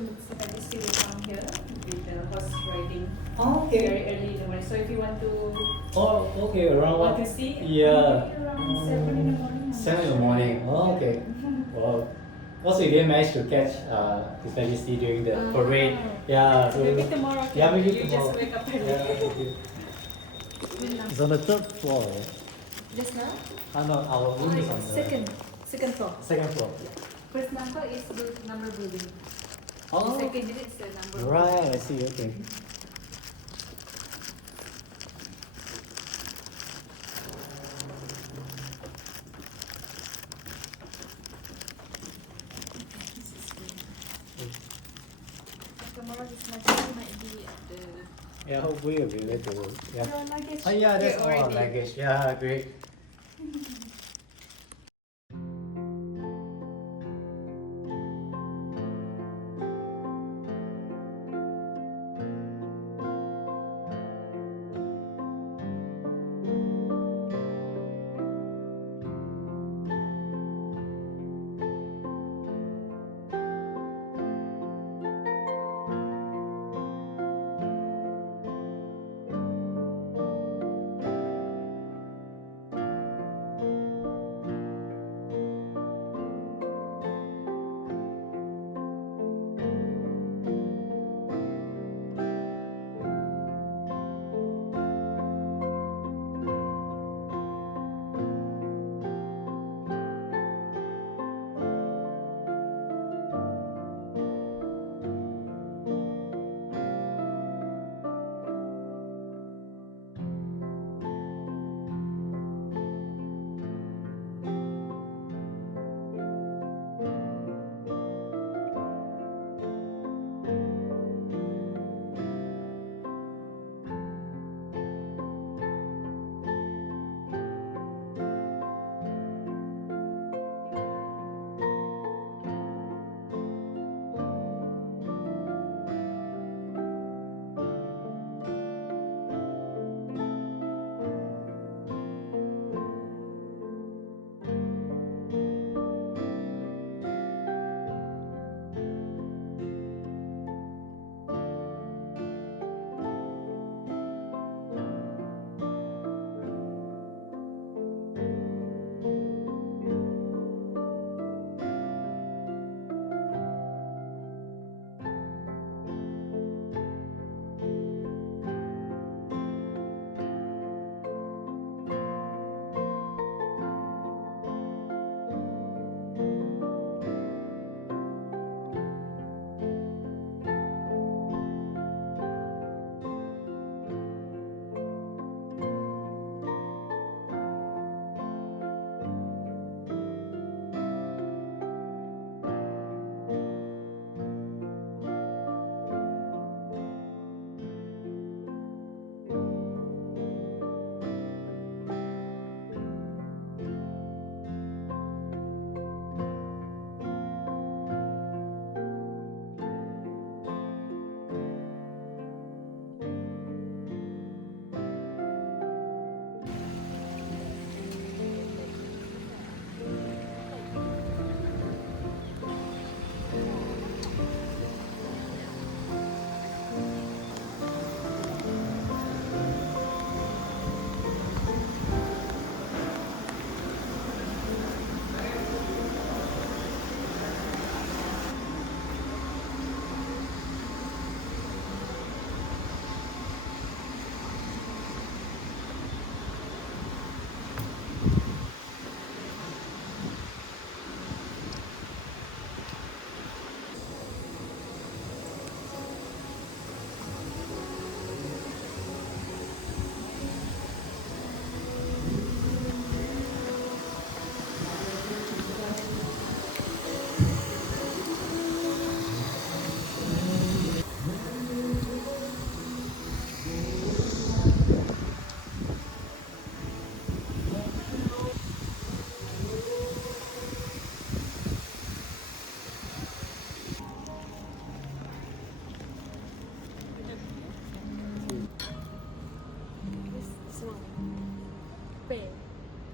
Majesty will come here with the horse riding Oh, very okay. early in the morning. So if you want to Oh, okay. Around want what? to see, Yeah. maybe around 7 in the morning. 7 in the morning. Oh, okay. Wow. Also, you didn't manage to catch His Majesty during the parade. Yeah. So Maybe tomorrow. Yeah, maybe you tomorrow. just wake up early. Yeah, okay. It's on the third floor, right? Just now? No, our room is on the Second floor. second floor. First number is the number building. Oh, The second unit is the number. right. I see. Okay. Tomorrow this Majesty might be at the Yeah, hopefully we'll be able to. Yeah. your luggage. Oh, yeah, that's here all our already. luggage. Yeah, great.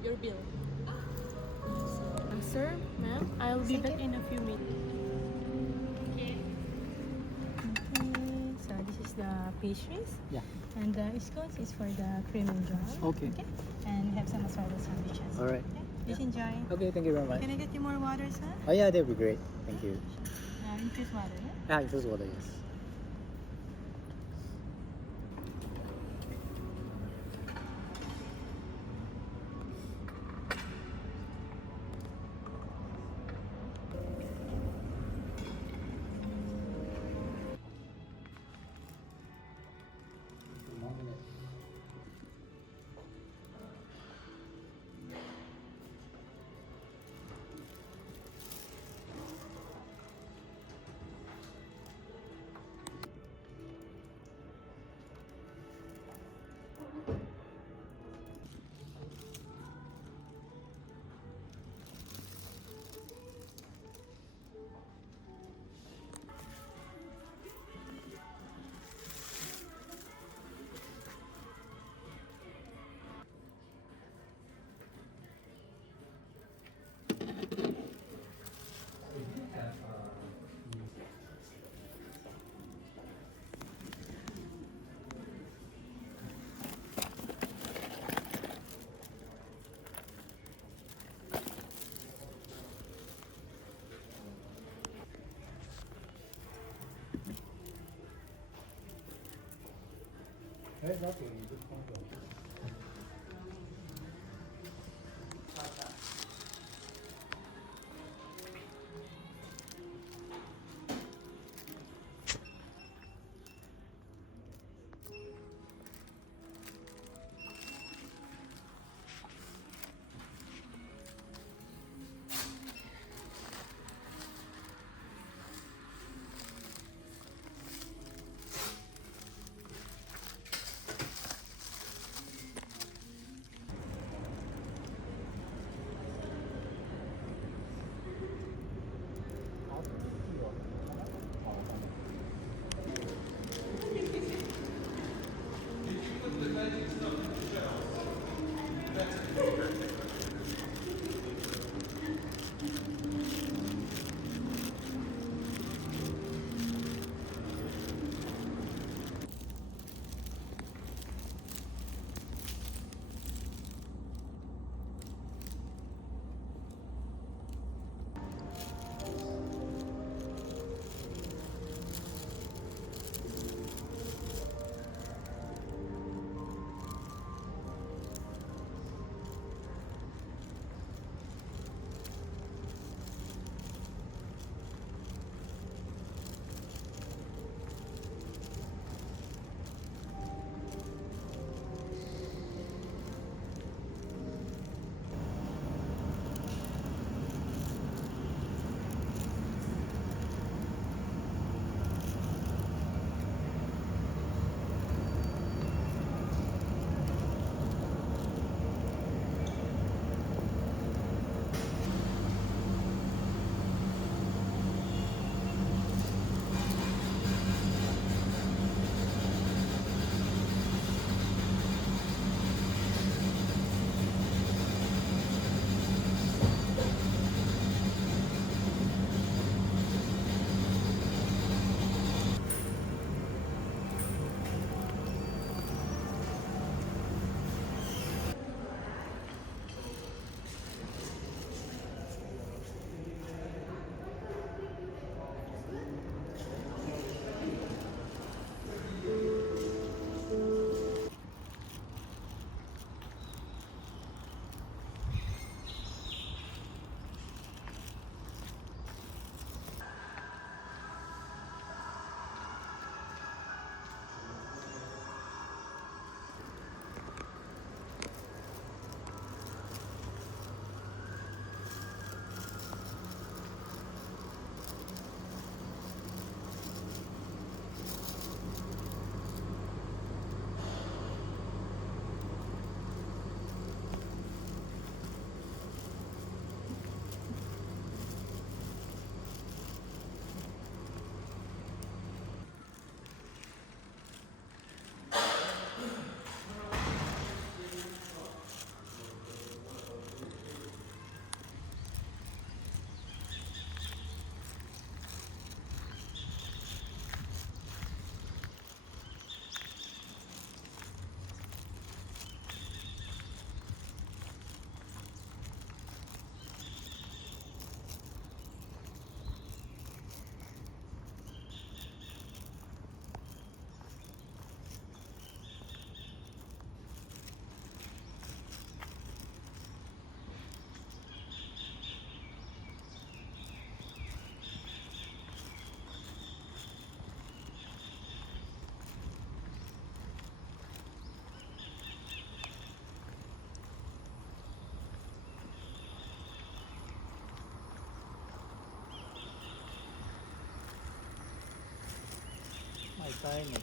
Your bill. Sir, ma'am, I'll be back in a few minutes. Okay. pastries. Yeah. And the scones is for the cream and jam. Okay. And we have some assorted sandwiches. All right. Okay. Please enjoy. Okay, thank you very much. Can I get you more water, sir? Oh yeah, that'd be great. Thank you. Infused water, yeah? Ah, infused water, yes. Very lovely. Good photo. Tiny.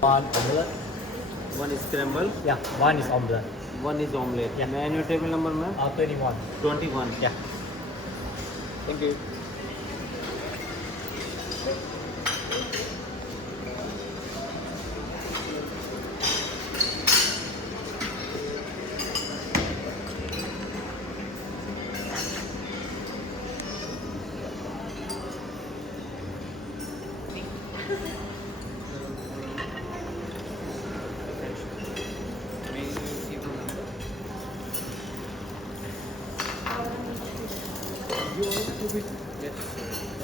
One omelette. One is scramble, Yeah, one is omelette. one is omelette. Yeah. May I know your table number, ma'am? 21. 21. Yeah. Thank you. May I know your table number? You want to be? Yes.